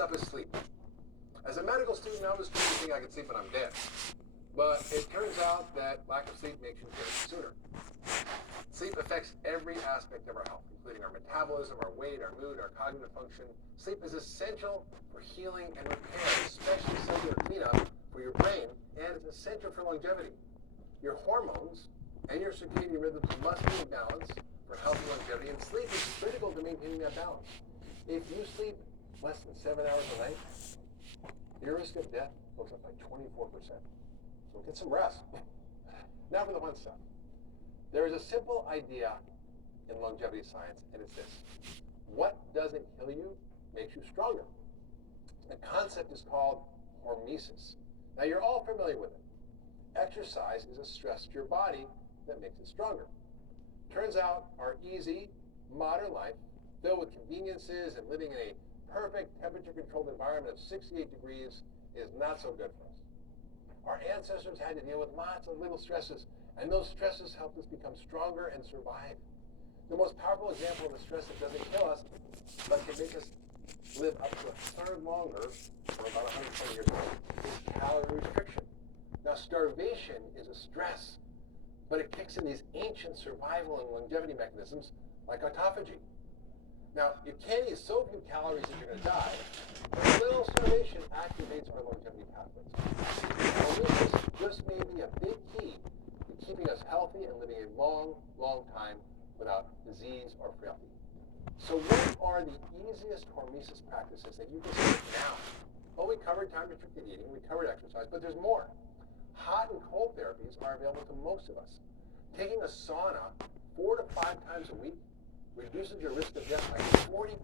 up is sleep. As a medical student, I was trained to think I could sleep when I'm dead. But it turns out that lack of sleep makes you dead sooner. Sleep affects every aspect of our health, including our metabolism, our weight, our mood, our cognitive function. Sleep is essential for healing and repair, especially cellular cleanup for your brain, and it's essential for longevity. Your hormones and your circadian rhythms must be in balance for healthy longevity, and sleep is critical to maintaining that balance. If you sleep less than 7 hours a night, your risk of death goes up by 24%. So get some rest. Now for the fun stuff. There is a simple idea in longevity science, and it's this. What doesn't kill you makes you stronger. The concept is called hormesis. Now you're all familiar with it. Exercise is a stress to your body that makes it stronger. Turns out our easy, modern life, filled with conveniences and living in a perfect temperature-controlled environment of 68 degrees is not so good for us. Our ancestors had to deal with lots of little stresses, and those stresses helped us become stronger and survive. The most powerful example of a stress that doesn't kill us, but can make us live up to a third longer, or about 120 years old, is calorie restriction. Now, starvation is a stress, but it kicks in these ancient survival and longevity mechanisms like autophagy. Now, you can't eat so few calories that you're going to die, but a little starvation activates our longevity pathways. Hormesis just may be a big key to keeping us healthy and living a long, long time without disease or frailty. So what are the easiest hormesis practices that you can start now? Well, we covered time-restricted eating, we covered exercise, but there's more. Hot and cold therapies are available to most of us. Taking a sauna 4 to 5 times a week reduces your risk of death by 40%.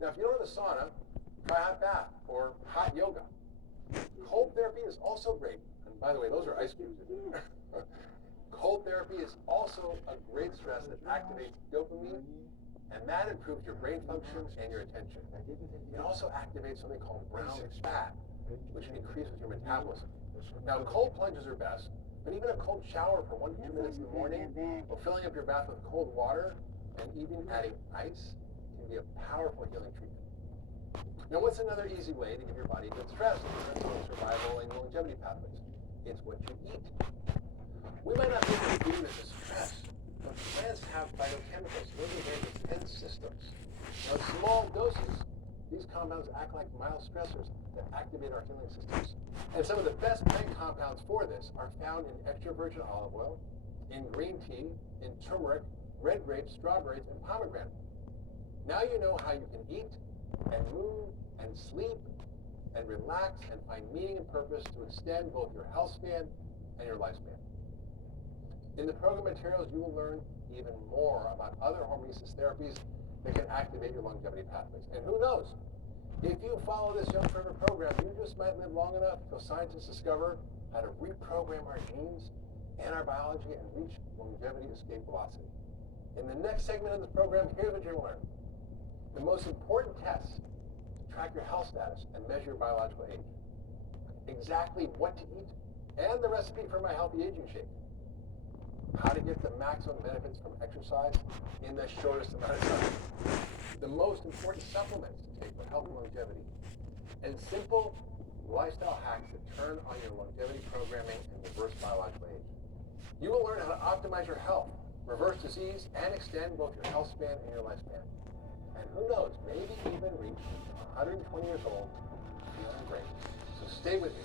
Now, if you don't have a sauna, try hot bath or hot yoga. Cold therapy is also great. And by the way, those are ice cubes. Cold therapy is also a great stress that activates dopamine, and that improves your brain function and your attention. It also activates something called brown fat, which increases your metabolism. Now, cold plunges are best, but even a cold shower for 1 to 2 minutes in the morning, or filling up your bath with cold water, and even adding ice can be a powerful healing treatment. Now, what's another easy way to give your body good stress in survival and longevity pathways? It's what you eat. We might not think of food as a stress, but plants have phytochemicals, living in defense systems. Now, in small doses, these compounds act like mild stressors that activate our healing systems. And some of the best plant compounds for this are found in extra virgin olive oil, in green tea, in turmeric, red grapes, strawberries, and pomegranate. Now you know how you can eat and move and sleep and relax and find meaning and purpose to extend both your health span and your lifespan. In the program materials, you will learn even more about other hormesis therapies that can activate your longevity pathways. And who knows? If you follow this Young Forever program, you just might live long enough till scientists discover how to reprogram our genes and our biology and reach longevity escape velocity. In the next segment of this program, here's what you're going to learn. The most important tests to track your health status and measure your biological age. Exactly what to eat and the recipe for my healthy aging shake. How to get the maximum benefits from exercise in the shortest amount of time. The most important supplements to take for health and longevity. And simple lifestyle hacks that turn on your longevity programming and reverse biological age. You will learn how to optimize your health, reverse disease, and extend both your health span and your lifespan. And who knows, maybe even reach 120 years old feeling great. So stay with me.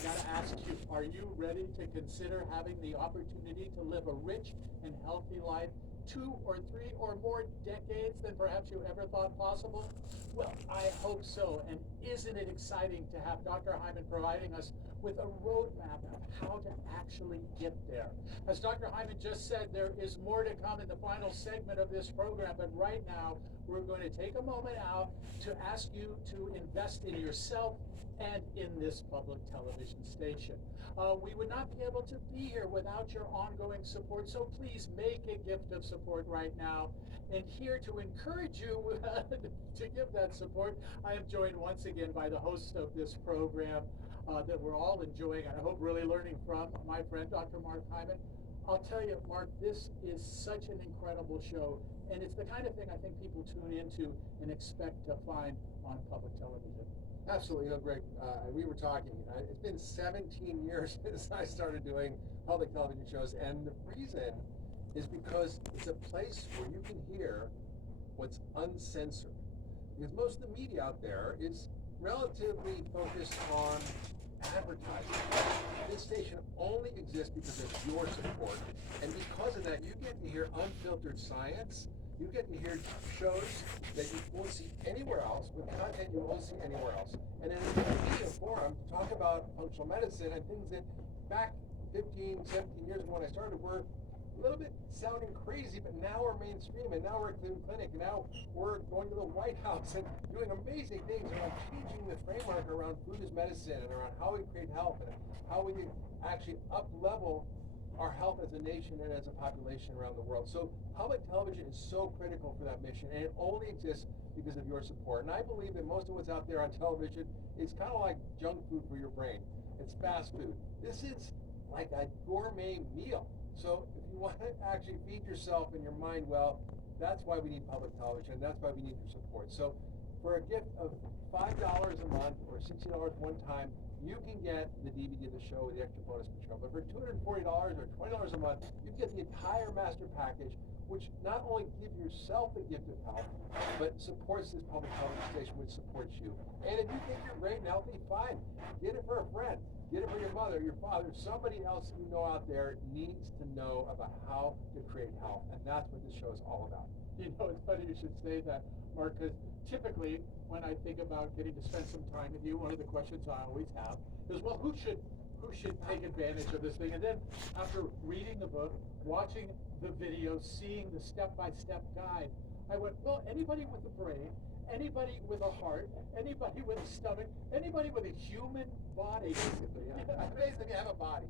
I gotta ask you, are you ready to consider having the opportunity to live a rich and healthy life 2 or 3 or more decades than perhaps you ever thought possible? Well, I hope so. And isn't it exciting to have Dr. Hyman providing us with a roadmap of how to actually get there? As Dr. Hyman just said, there is more to come in the final segment of this program, but right now we're going to take a moment out to ask you to invest in yourself and in this public television station. We would not be able to be here without your ongoing support, so please make a gift of support right now. And here to encourage you to give that support, I am joined once again by the host of this program that we're all enjoying and I hope really learning from, my friend Dr. Mark Hyman. I'll tell you, Mark, this is such an incredible show, and it's the kind of thing I think people tune into and expect to find on public television. Absolutely. You know, Greg, we were talking, it's been 17 years since I started doing public television shows, and the reason is because it's a place where you can hear what's uncensored. Because most of the media out there is relatively focused on advertising. This station only exists because of your support, and because of that, you get to hear unfiltered science. You get to hear shows that you won't see anywhere else, with content you won't see anywhere else. And in a media forum, talk about functional medicine and things that back 15, 17 years ago when I started were a little bit sounding crazy, but now we're mainstream, and now we're at Cleveland Clinic, and now we're going to the White House and doing amazing things around changing the framework around food as medicine and around how we create health and how we can actually up-level our health as a nation and as a population around the world. So public television is so critical for that mission, and it only exists because of your support. And I believe that most of what's out there on television is kind of like junk food for your brain. It's fast food. This is like a gourmet meal. So if you want to actually feed yourself and your mind well, that's why we need public television, and that's why we need your support. So for a gift of $5 a month or $60 one time, you can get the DVD of the show with the extra bonus material. But for $240 or $20 a month, you get the entire master package, which not only gives yourself the gift of health, but supports this public television station, which supports you. And if you think you're great and healthy, fine. Get it for a friend. Get it for your mother, your father, somebody else you know out there needs to know about how to create health. And that's what this show is all about. You know, it's funny you should say that, Mark, because typically when I think about getting to spend some time with you, one of the questions I always have is, well, who should take advantage of this thing? And then after reading the book, watching the video, seeing the step-by-step guide, I went, well, anybody with a brain, anybody with a heart, anybody with a stomach, anybody with a human body. Basically, have a body.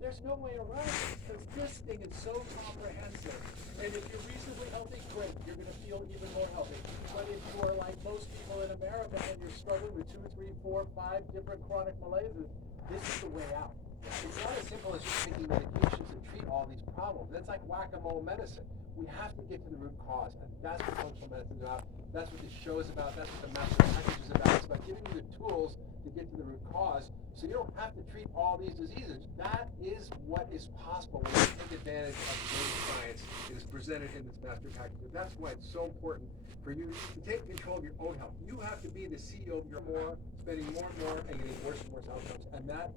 There's no way around it, because this thing is so comprehensive. And if you're reasonably healthy, great, you're going to feel even more healthy. But if you are like most people in America and you're struggling with 2, 3, 4, 5 different chronic malaises, this is the way out. It's not as simple as just taking medications to treat all these problems. That's like whack-a-mole medicine. We have to get to the root cause, and that's what functional medicine is about. That's what this show is about. That's what the master package is about. It's about giving you the tools to get to the root cause, so you don't have to treat all these diseases. That is what is possible when you take advantage of the latest science that is presented in this master package. And that's why it's so important for you to take control of your own health. You have to be the CEO of your more, spending more and more, and getting worse and worse outcomes. And that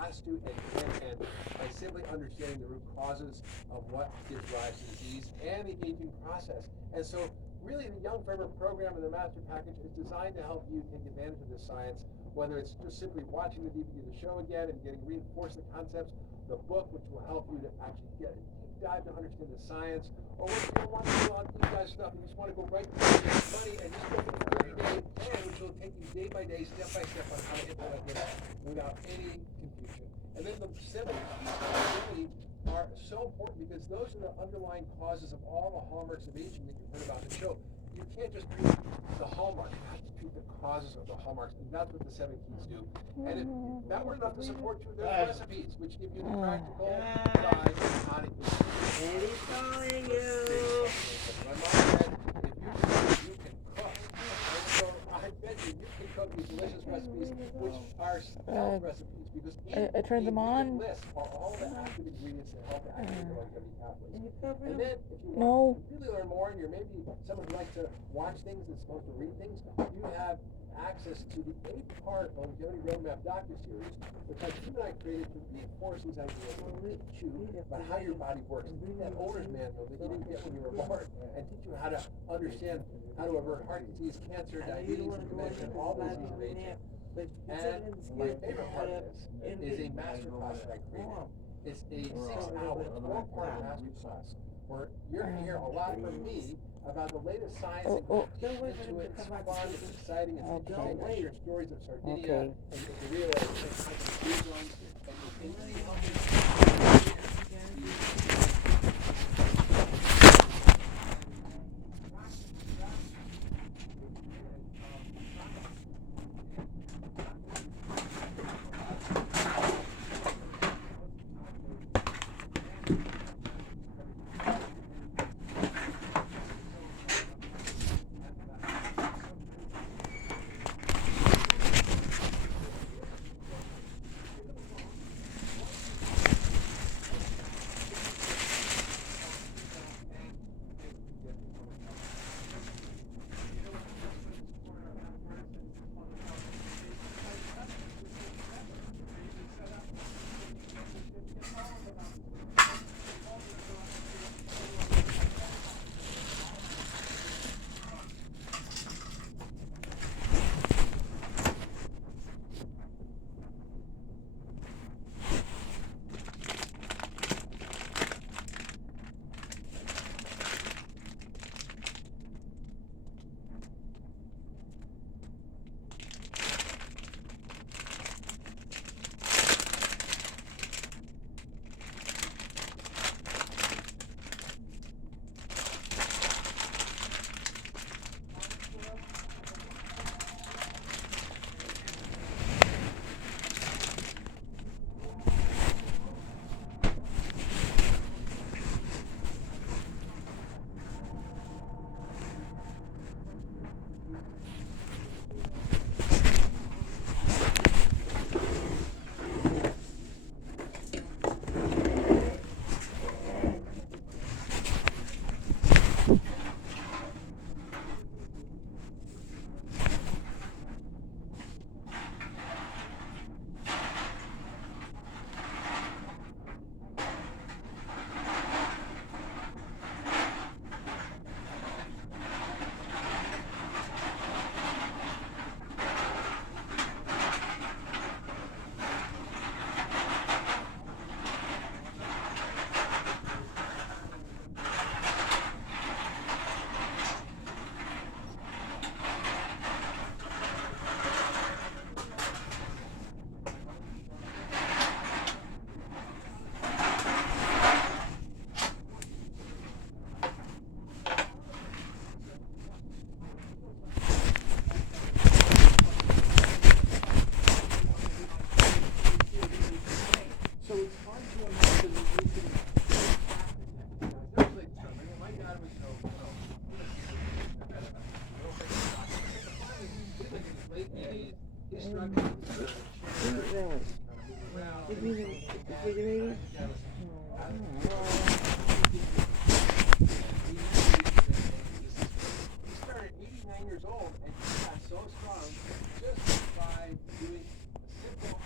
has to and can end by simply understanding the root causes of what gives rise to disease and the aging process. And so really the Young Forever program and the master package is designed to help you take advantage of this science, whether it's just simply watching the DVD of the show again and getting reinforced the concepts, the book, which will help you to actually get a deep dive to understand the science, or whether you don't want to do all deep dive stuff and you just want to go right to the money and just go through the 30-day plan, which will take you day by day, step by step on how to implement this without any confusion. And then the 7 keys really are so important because those are the underlying causes of all the hallmarks of aging that you've heard about in the show. You can't just treat the hallmarks, you have to treat the causes of the hallmarks, and that's what the 7 keys do. And if that were enough to support you, there's recipes, which give you the practical guide on how to eat. Daddy's calling you. My mom said, if you can cook. And so I bet you can cook these delicious recipes, which are health recipes, because I turned them on. list are all the active ingredients that help to activate the longevity pathways. And then, if you No. want to really learn more, and you're maybe someone who likes to watch things and supposed to read things, you have access to the 8-part Longevity Roadmap docu-series, which my team and I created to reinforce these ideas and teach you about how your body works, and read that owner's manual that you didn't get when you were born, and teach you how to understand how to avert heart disease, cancer, diabetes, and dementia, all those diseases of aging. And my favorite part of this is a master class that I created. It's a 6-hour, 4-part master class where you're going to hear a lot from me about the latest science and get into it. It's fun, it's exciting, it's interesting. I share stories of Sardinia and Korea and Give me the refrigerator. He started at 89 years old and he got so strong just by doing a simple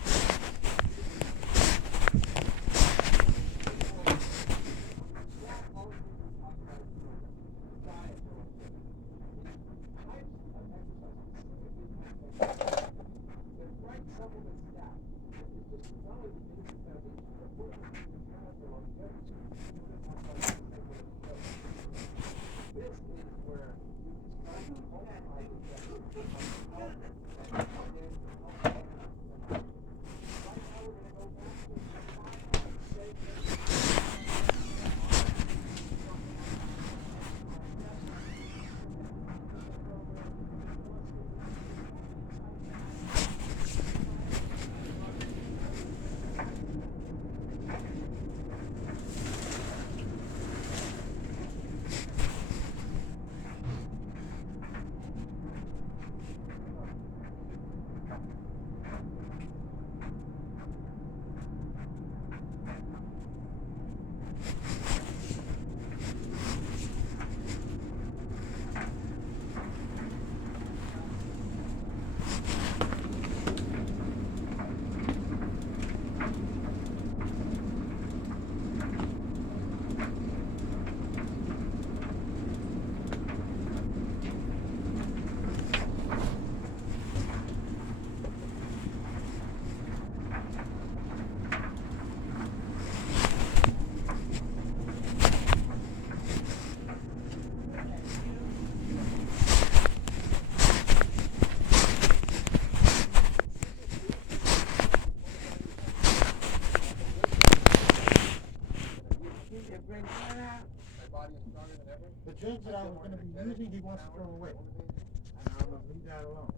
The drugs that I was going to be using, he wants to throw away. And I'm going to leave that alone.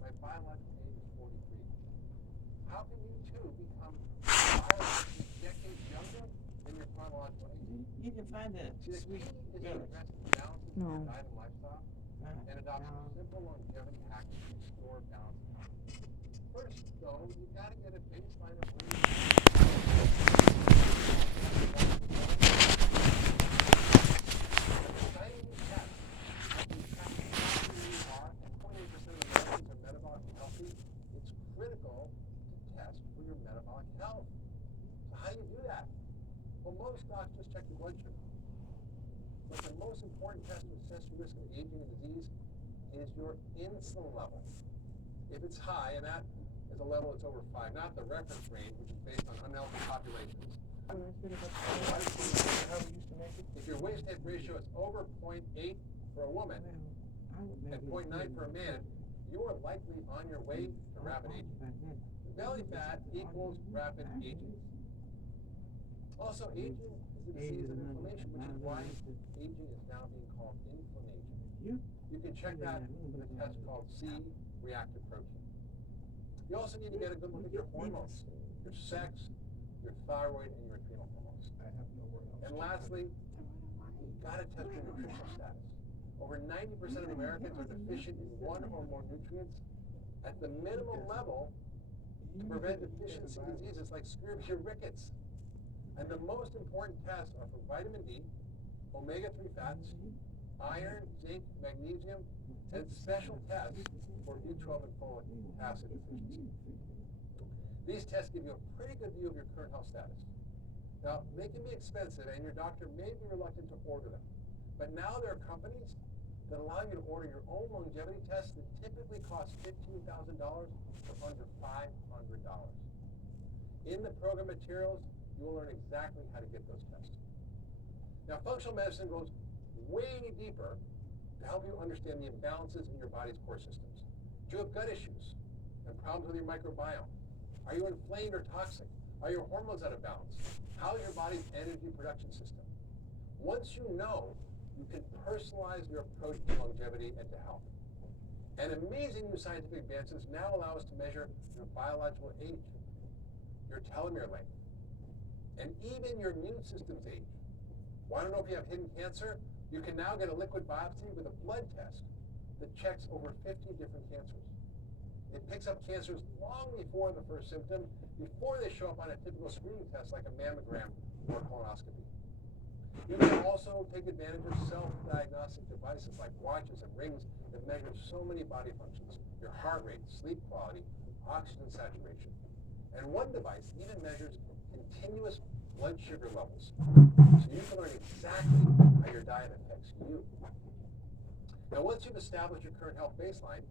My biological age is 43. How can you too become biologically decades younger than your chronological age? You can find that. See, the key is to address the balances of your diet and lifestyle and adopt some simple longevity hacks to restore balance. First, though, you got to get a baseline of where you it's critical to test for your metabolic health. So how do you do that? Well, most docs just check your blood sugar. But the most important test to assess your risk of aging and disease is your insulin level. If it's high, and that is a level that's over 5, not the reference range, which is based on unhealthy populations. If your waist-hip ratio is over 0.8 for a woman and 0.9 for a man, you are likely on your way to rapid aging. Belly fat equals rapid aging. Also, aging is a disease of inflammation, which is why aging is now being called inflammation. You can check that with a test called C-reactive protein. You also need to get a good look at your hormones, your sex, your thyroid, and your adrenal hormones. And lastly, you've got to test your nutritional status. Over 90% of Americans are deficient in one or more nutrients at the minimum level to prevent deficiency diseases like scurvy or rickets. And the most important tests are for vitamin D, omega-3 fats, iron, zinc, magnesium, and special tests for B12 and folic acid deficiency. These tests give you a pretty good view of your current health status. Now, they can be expensive, and your doctor may be reluctant to order them. But now there are companies that allow you to order your own longevity tests that typically cost $15,000 for under $500. In the program materials, you will learn exactly how to get those tests. Now, functional medicine goes way deeper to help you understand the imbalances in your body's core systems. Do you have gut issues and problems with your microbiome? Are you inflamed or toxic? Are your hormones out of balance? How is your body's energy production system? Once you know, you can personalize your approach to longevity and to health. And amazing new scientific advances now allow us to measure your biological age, your telomere length, and even your immune system's age. Want to know if you have hidden cancer? You can now get a liquid biopsy with a blood test that checks over 50 different cancers. It picks up cancers long before the first symptom, before they show up on a typical screening test like a mammogram or colonoscopy. You can also take advantage of self-diagnostic devices like watches and rings that measure so many body functions: your heart rate, sleep quality, oxygen saturation. And one device even measures continuous blood sugar levels, so you can learn exactly how your diet affects you. Now, once you've established your current health baseline,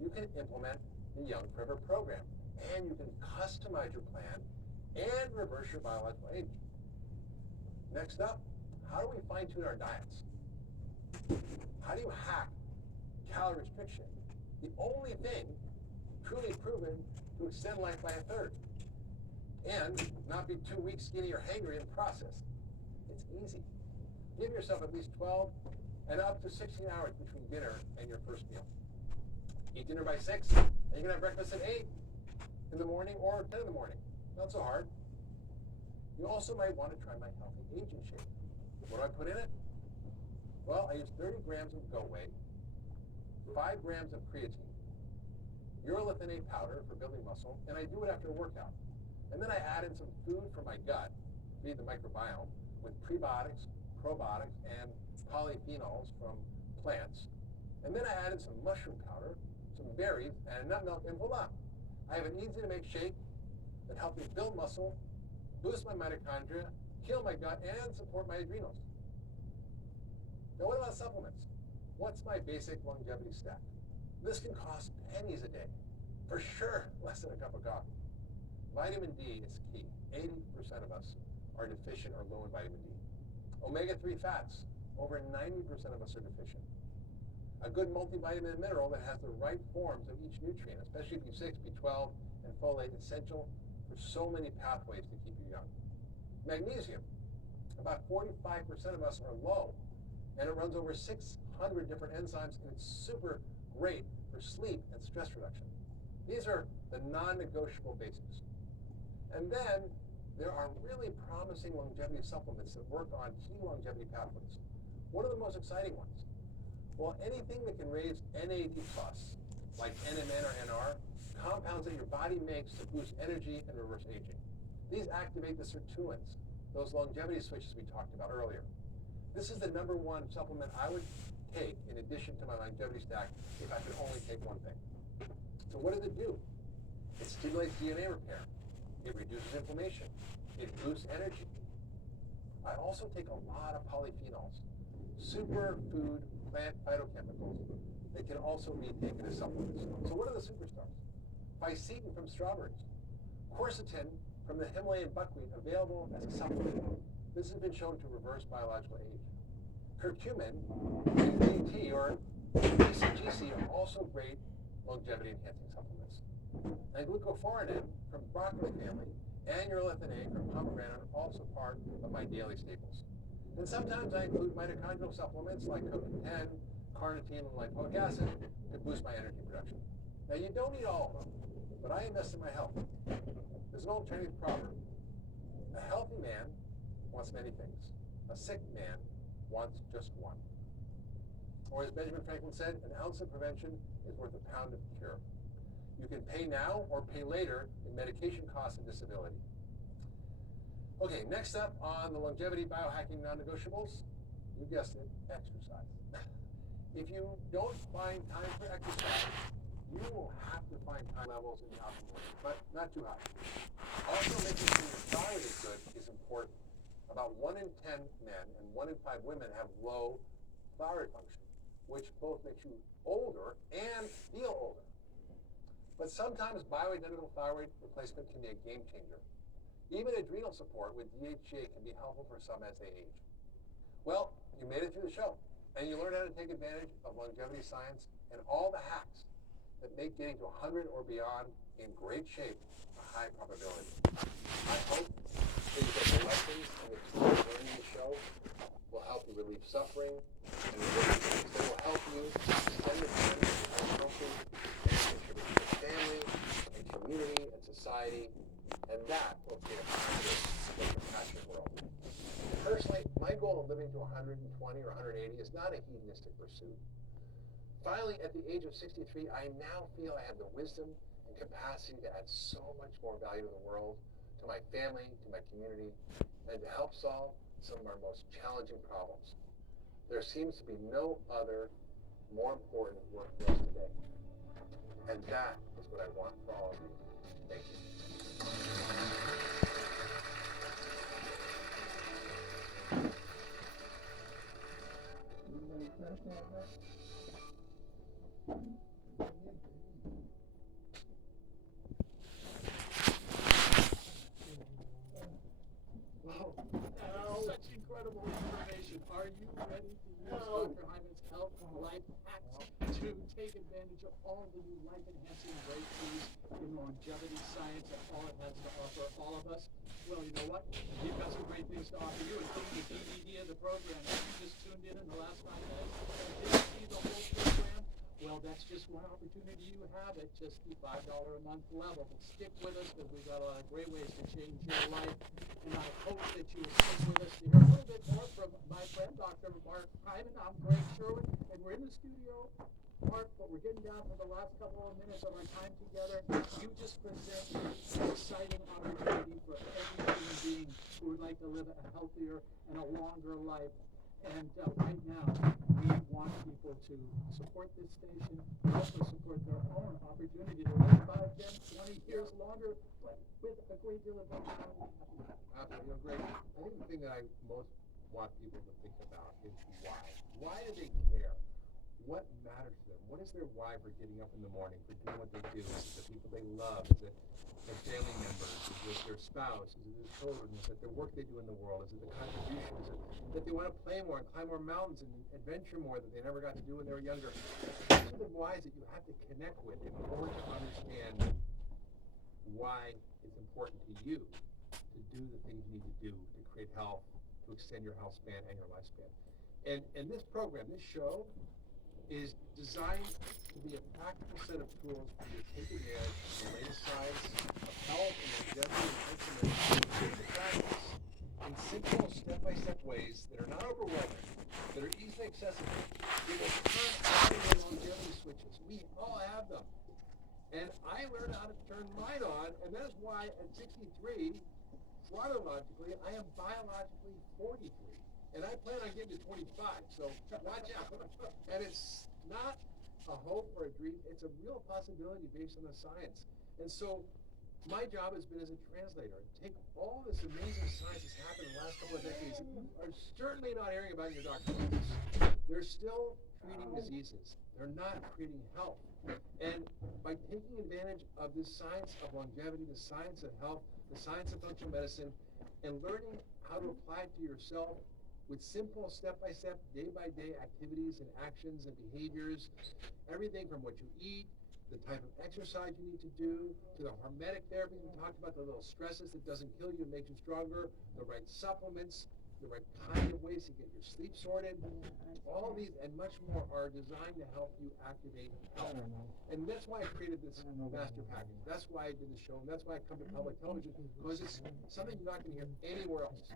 you can implement the Young Forever program, and you can customize your plan and reverse your biological age. Next up, how do we fine-tune our diets? How do you hack calorie restriction, the only thing truly proven to extend life by a third, and not be 2 weeks skinny or hangry in the process? It's easy. Give yourself at least 12 and up to 16 hours between dinner and your first meal. Eat dinner by 6, and you can have breakfast at 8 in the morning or 10 in the morning. Not so hard. You also might want to try my healthy aging shake. What do I put in it? Well, I use 30 grams of goat whey, 5 grams of creatine, urolithinate powder for building muscle, and I do it after a workout. And then I add in some food for my gut, feed the microbiome, with prebiotics, probiotics, and polyphenols from plants. And then I add in some mushroom powder, some berries, and nut milk, and voila! I have an easy-to-make shake that helps me build muscle, boost my mitochondria, heal my gut, and support my adrenals. Now, what about supplements? What's my basic longevity stack? This can cost pennies a day. For sure, less than a cup of coffee. Vitamin D is key. 80% of us are deficient or low in vitamin D. Omega-3 fats, over 90% of us are deficient. A good multivitamin and mineral that has the right forms of each nutrient, especially B6, B12, and folate, essential for so many pathways to keep you young. Magnesium, about 45% of us are low, and it runs over 600 different enzymes, and it's super great for sleep and stress reduction. These are the non-negotiable basics. And then there are really promising longevity supplements that work on key longevity pathways. What are the most exciting ones? Well, anything that can raise NAD+, like NMN or NR, compounds that your body makes to boost energy and reverse aging. These activate the sirtuins, those longevity switches we talked about earlier. This is the number one supplement I would take in addition to my longevity stack if I could only take one thing. So what does it do? It stimulates DNA repair. It reduces inflammation. It boosts energy. I also take a lot of polyphenols, superfood plant phytochemicals that can also be taken as supplements. So what are the superstars? Fisetin from strawberries. Quercetin from the Himalayan buckwheat, available as a supplement. This has been shown to reverse biological age. Curcumin and DT or BCGC are also great longevity-enhancing supplements. And glucophorinin from broccoli family and urolithinate from pomegranate are also part of my daily staples. And sometimes I include mitochondrial supplements like CoQ10, carnitine, and lipoic acid to boost my energy production. Now, you don't need all of them, but I invest in my health. There's an old Chinese proverb: a healthy man wants many things. A sick man wants just one. Or as Benjamin Franklin said, an ounce of prevention is worth a pound of cure. You can pay now or pay later in medication costs and disability. Okay, next up on the longevity biohacking non-negotiables, you guessed it, exercise. If you don't find time for exercise, you will have to find time levels in the optimal range, but not too high. Also, making sure your thyroid is good is important. About 1 in 10 men and 1 in 5 women have low thyroid function, which both makes you older and feel older. But sometimes bioidentical thyroid replacement can be a game changer. Even adrenal support with DHEA can be helpful for some as they age. Well, you made it through the show, and you learned how to take advantage of longevity science and all the hacks that make getting to 100 or beyond in great shape a high probability. I hope that you get the lessons and the tools learned in the show will help you relieve suffering, and they will help you extend the time that you are healthy and contribute to your family and community and society, and that will create a positive and compassionate world. Personally, my goal of living to 120 or 180 is not a hedonistic pursuit. Finally, at the age of 63, I now feel I have the wisdom and capacity to add so much more value to the world, to my family, to my community, and to help solve some of our most challenging problems. There seems to be no other more important work for us today. And that is what I want for all of you. Thank you. Such incredible information. Are you ready to use Dr. Hyman's health and life hacks to take advantage of all the new life-enhancing breakthroughs in longevity science and all it has to offer all of us? Well, you know what? We've got some great things to offer you, including the DVD of the program. If you just tuned in the last 9 minutes and didn't see the whole program, well, that's just one opportunity you have at just the $5 a month level. But stick with us because we've got a lot of great ways to change your life. And I hope that you will stick with us to hear a little bit more from my friend, Dr. Mark Hyman. I'm Greg Sherwin, and we're in the studio, Mark, but we're getting down to the last couple of minutes of our time together. You just present an exciting opportunity for every human being who would like to live a healthier and a longer life. And right now, we want people to support this station, also support their own opportunity to live 5, 10, 20 years longer, but with a great deal of functionality. Absolutely, great. I think the thing that I most want people to think about is why. Why do they care? What matters to them? What is their why for getting up in the morning, for doing what they do? Is it the people they love? Is it their family members? Is it their spouse? Is it their children? Is it the work they do in the world? Is it the contribution? Is it that they want to play more and climb more mountains and adventure more that they never got to do when they were younger? These are the whys that you have to connect with in order to understand why it's important to you to do the things you need to do to create health, to extend your health span and your lifespan. And this program, this show, is designed to be a practical set of tools for you to take advantage of the latest science of health and longevity and transformation into practice in simple step-by-step ways that are not overwhelming, that are easily accessible. It will turn on your longevity switches. We all have them. And I learned how to turn mine on, and that is why at 63, chronologically, I am biologically 43. And I plan on getting to 25, so watch out. And it's not a hope or a dream, it's a real possibility based on the science. And so my job has been as a translator, take all this amazing science that's happened in the last couple of decades that you are certainly not hearing about in your doctor's office. They're still treating diseases. They're not treating health. And by taking advantage of this science of longevity, the science of health, the science of functional medicine, and learning how to apply it to yourself with simple step-by-step, day-by-day activities and actions and behaviors, everything from what you eat, the type of exercise you need to do, to the hormetic therapy we talked about, the little stresses that doesn't kill you and makes you stronger, the right supplements, the right kind of ways to get your sleep sorted. All these and much more are designed to help you activate health. And that's why I created this master package. That's why I did the show, and that's why I come to public television, because it's something you're not going to hear anywhere else.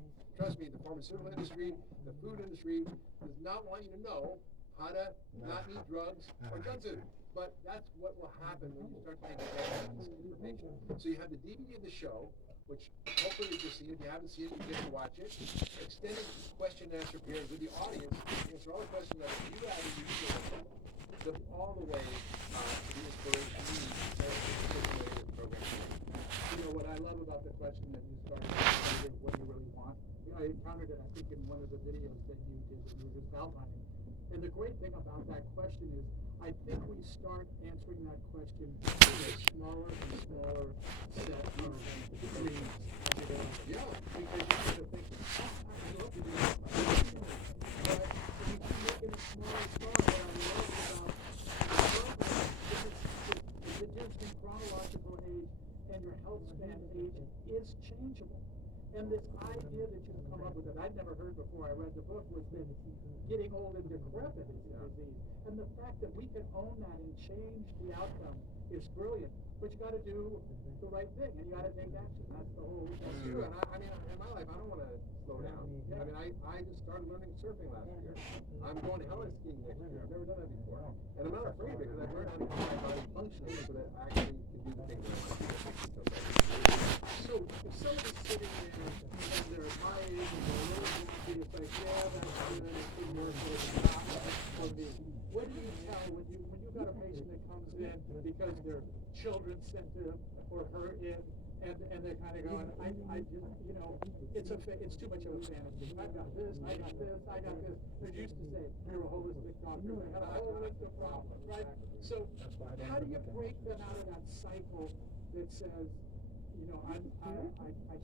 Trust me, the pharmaceutical industry, the food industry does not want you to know how to not need drugs or junk food. But that's what will happen when you start taking advantage of this information. So you have the DVD of the show, which hopefully you've just seen. If you haven't seen it, you get to watch it. Extended question and answer period with the audience to answer all the questions that you have and you do all the way to the inspiration you need to articulate this program. You know, what I love about the question that you started with, what do you really want? You know, I encountered it, I think, in one of the videos that you did that you were just outlining. And the great thing about that question is, I think we start answering that question in a smaller and smaller set of dreams. Yeah. Because you kind of think, I love to do this, but you keep making it smaller and smaller. What I love about the program is the difference between chronological age and your health span age is changeable. And this idea that you've come up with that I'd never heard before I read the book was that getting old and decrepit is a disease. And the fact that we can own that and change the outcome is brilliant. but you got to do the right thing, and you got to take action. That's the whole. That's true. And I mean, in my life, I don't want to slow down. I mean, I just started learning surfing last year. I'm going heli skiing next year. I've never done that before. And I'm not afraid because I've learned how to keep my body functioning so that I actually can do the things that I want to do. So if somebody's sitting there and they're my age and they're a little bit, it's like, yeah, that's good, it could work, but it's not for me. What do you tell when you got a patient that comes in because their children sent him or her in, and they're kind of going, I just, you know, it's too much of a fantasy. I've got this, I got this, I got this. They used to say, you're a holistic doctor. They had a whole list of problems, right? So how do you break them out of that cycle that says, you know, I can't do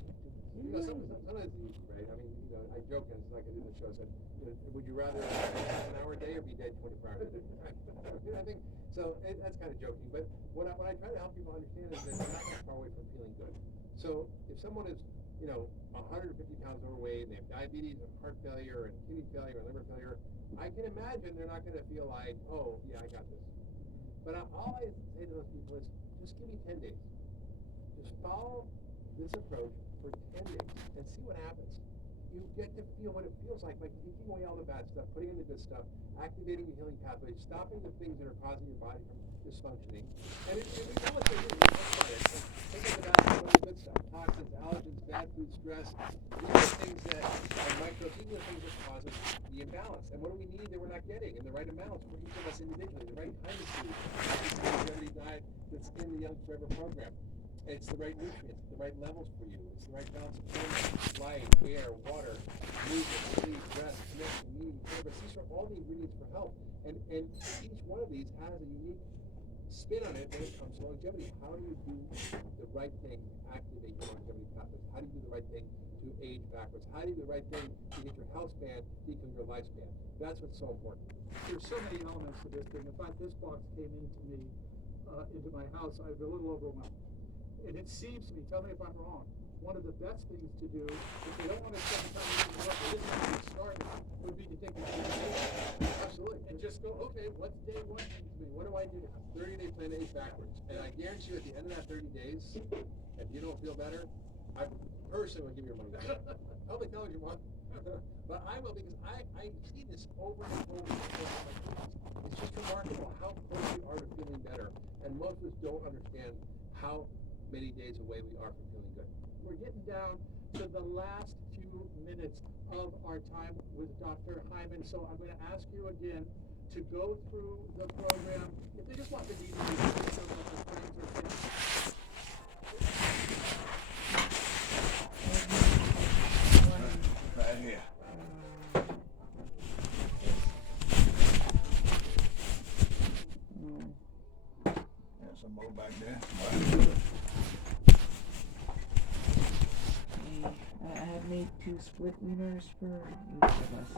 this? You know, sometimes it's easy, right? I mean, you know, I joke, and it's like I did the show, I said, you know, would you rather have an hour a day or be dead 24 hours a day? You know, I think, so that's kind of joking, but what I try to help people understand is that they're not that far away from feeling good. So if someone is, you know, 150 pounds overweight, and they have diabetes, and heart failure, and kidney failure, and liver failure, I can imagine they're not going to feel like, oh, yeah, I got this. But all I say to those people is, just give me 10 days. Just follow this approach for 10 days and see what happens. You get to feel what it feels like taking away all the bad stuff, putting in the good stuff, activating the healing pathways, stopping the things that are causing your body from dysfunctioning. And we know what they do. Think of the bad stuff, the good stuff. Toxins, allergens, bad food, stress. These are things that are microbes. These are things that cause us the imbalance. And what do we need that we're not getting in the right amounts for each of us individually? The right kind of food. It's the longevity diet that's in the Young Forever program. It's the right nutrients, the right levels for you. It's the right balance of hormones, light, air, water, movement, sleep, rest, connection, meaning, purpose. These are all the ingredients for health. And each one of these has a unique spin on it when it comes to longevity. How do you do the right thing to activate your longevity pathways? How do you do the right thing to age backwards? How do you do the right thing to get your health span equal your lifespan? That's what's so important. There's so many elements to this thing. In fact, this box came into me, into my house. I was a little overwhelmed. And it seems to me, tell me if I'm wrong, one of the best things to do, if you don't want to spend time using what this is to get started, would be to take a day. Absolutely. And just go, okay, what's day one mean to me? What do I do? 30-day plan to age backwards. And I guarantee you at the end of that 30 days, if you don't feel better, I personally will give you your money back. I'll be telling you one. But I will, because I see this over and over and over. It's just remarkable how close we are to feeling better. And most of us don't understand how many days away we are from feeling good. We're getting down to the last few minutes of our time with Dr. Hyman, so I'm going to ask you again to go through the program. If they just want the details of their friends or family. Right here. There's some more back there. I have made 2 split wieners for each of us.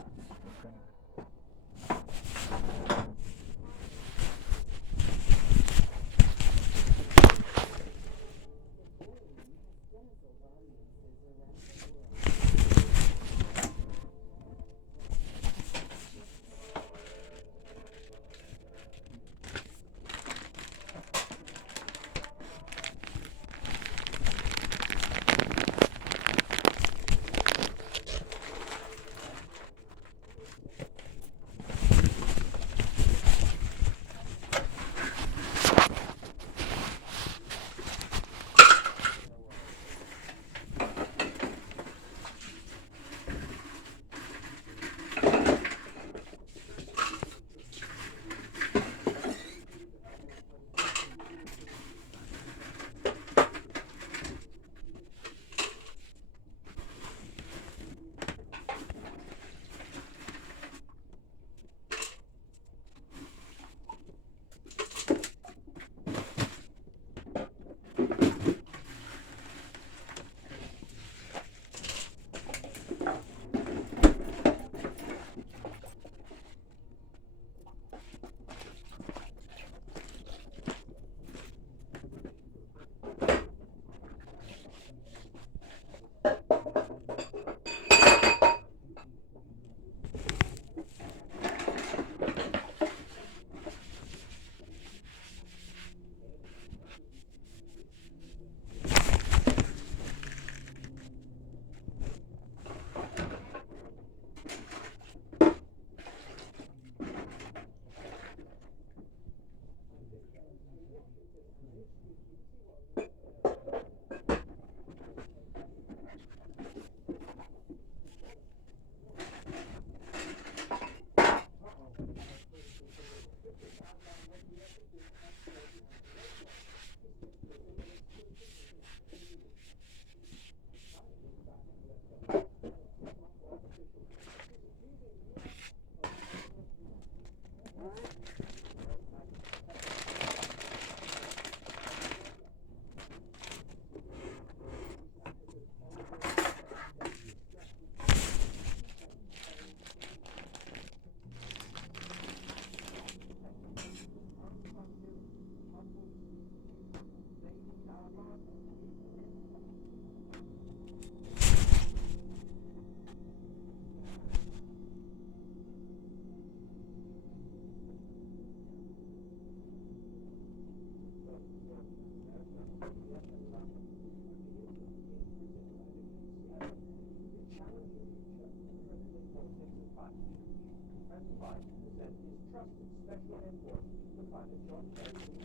trusted special envoy for Climate Change.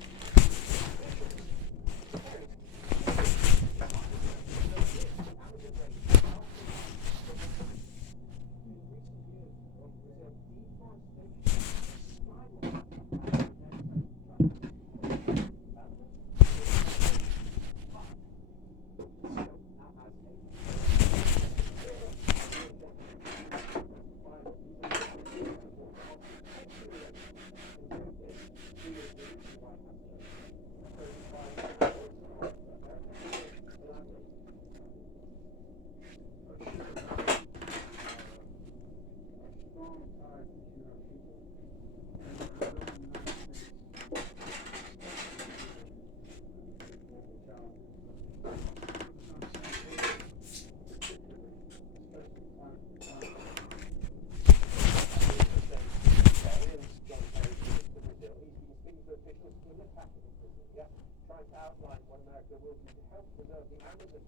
Trying to outline what America will do to help preserve the Amazon.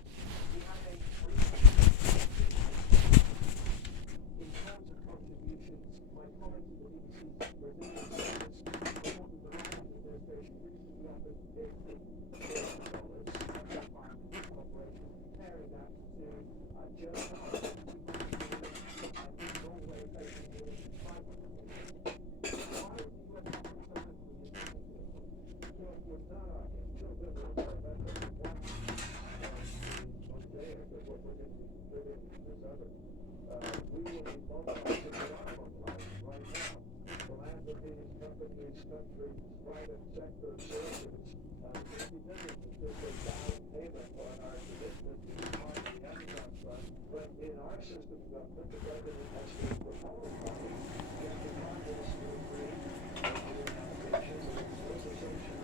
We have a free in terms of contributions, my colleagues at the BBC Brazilian Service reported the Biden administration recently offered $50 billion of environmental cooperation, comparing that to Germany, and Norway facing more than $500 billion. Why would the US offer so much to the Well, with that, we will be mobilizing right now. Philanthropies, companies, countries, private sector services, $50 billion is just a down payment on our commitment to be part of the Amazon Fund. But in our system of government, the president has to propose money, get the Congress to agree, and the allocation of legislation.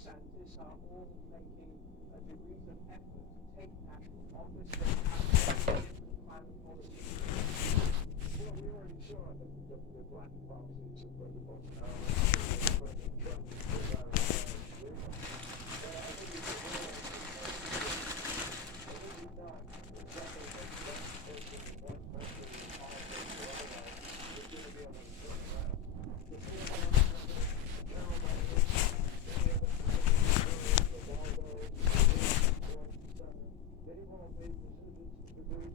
DeSantis are all making degrees of effort to take national office and climate policy. Well, we already saw that the climate policies of President Bolsonaro and President Trump was out of the but I think we can not exactly what person, one person in politics or otherwise is going to be able to turn around. The they won't make decisions to produce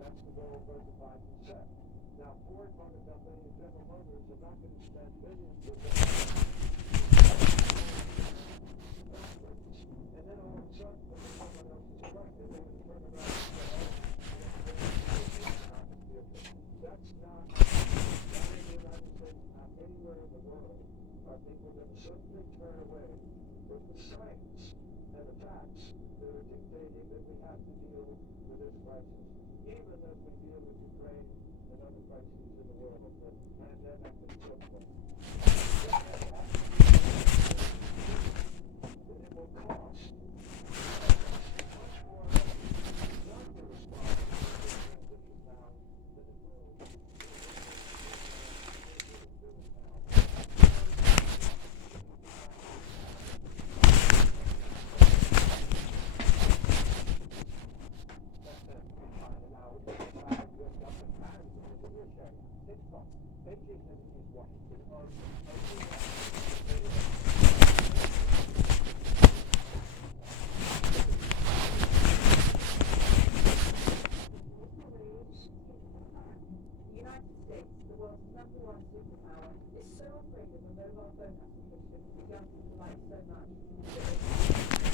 That's the goal of the 5%. Now, Ford Motor Company and General Motors are not going to spend millions of dollars. And then all of a sudden, when someone else is elected, they're going to turn around and say, that's not in the United States, not anywhere in the world, are people going to suddenly turn away from the science and the facts that are dictating that we have to deal with this crisis, even as we deal with Ukraine and other crises in the world, the pandemic and so forth. That it will cost much more numbers United States, the world's #1 superpower, is so afraid of a mobile phone application that young people like so much that they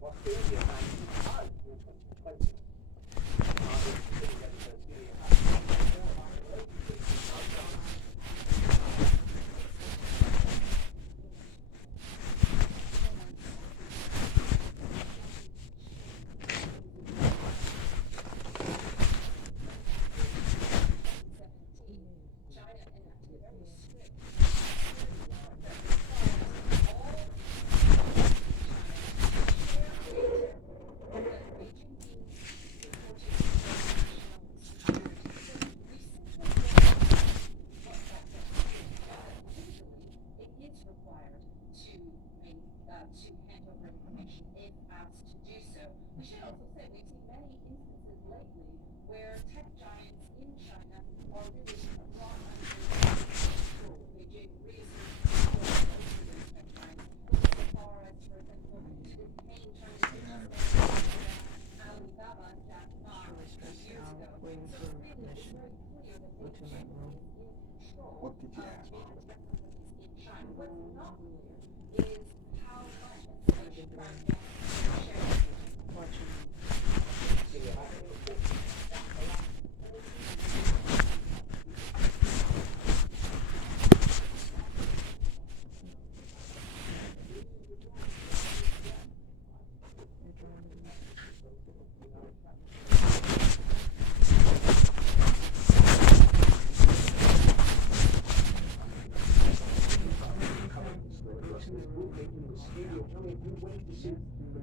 What did you ask?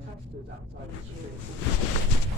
protesters outside the Supreme Court.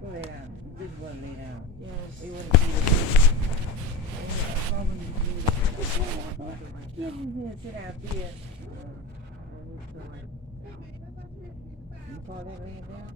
Go lay down. You just want to lay down. Yes. They want to see the food. Probably Get in here, sit down, dear. You call that laying down?